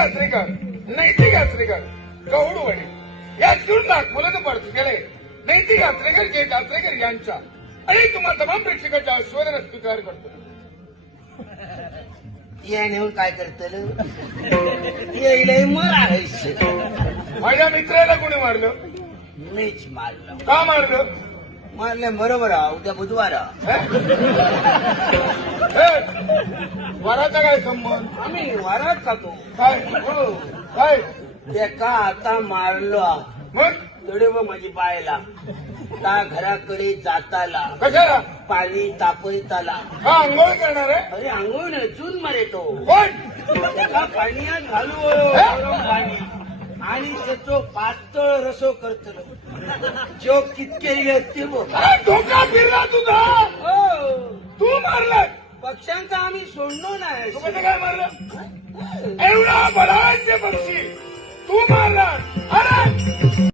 यात्रेकर नैतिक यात्रेकर गौडवडी या लाख मुलं पडतो गेले नैतिक यात्रेकर जे यात्रेकर यांच्या आणि तुम्हाला तमाम प्रेक्षकांच्या आस्वादन स्वीकार करतो. या नेऊन काय करतल येईल मरायस माझ्या मित्राला कोणी मारलं? मीच मारलं. का मारलं? मारलं बरोबर आहे. उद्या बुधवार आहे. वराचा काय संबंध? आम्ही वारात खातो. काय हो काय ते का आता मारलो मग थोडे माझी बायला त्या घराकडे जाताला कशाला? पाणी तापयताला. हा आंघोळ करणार आहे? अरे अंघोळ चून मारे तो कोण? त्याला पाण्यात घालू गरम पाणी आणि त्याचो पातळ रसो करतलो जो कितके ते बघ. अरे डोका फिरला तुझा. हो तू मारलाय. पक्ष्यांचा आम्ही सोडलो नाही. तू कसं काय मारलं? एवढा बलाढ्य पक्षी तू मारला. अरे